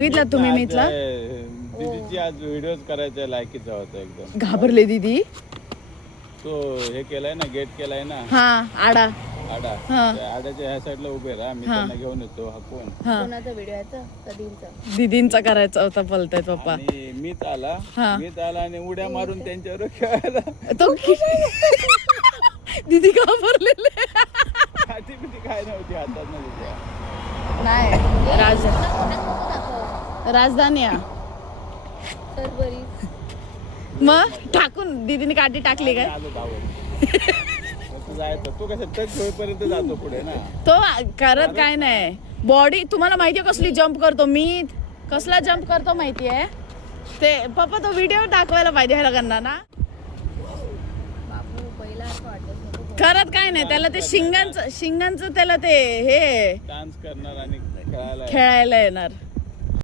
बघितला तुम्ही मीतला दीदीची आज व्हिडिओ करायचा लायकीचा होता एकदम. घाबरले दीदी. तो हे केलाय ना, गेट केलाय ना, हा आडा आडा. हा. त्या आड्याच्या ह्या साईडला उभे राहा, मी त्यांना घेऊन येतो हाकून. हा कोणाचा व्हिडिओ याचा कधीचा दीदींचा करायचा होता बोलतायत पप्पा. आणि मीच आला हा. आणि उड्या मारून त्यांच्यावर खेळायला. तो दीदी घाबरलेले. काठी बिठी काय नव्हती हातात ना तिच्या. नाही राजधानी तर बरी मग टाकून दीदीने काठी टाकली काय. आलो धावत. तू जायचं, तू कसं टच होईपर्यंत जातो पुढे ना. तो करत काय नाही. बॉडी तुम्हाला माहितीये कसली जंप करतो मी. कसला जंप करतो माहितीये ते पप्पा. तो व्हिडिओ दाखवायला पाहिजे ह्या लोकांना ना. बापू पहिला असं वाटत नको. करत काय नाही. त्याला ते शिंगांचं त्याला ते हे डान्स करणार आणि खेळायला खेळायला येणार.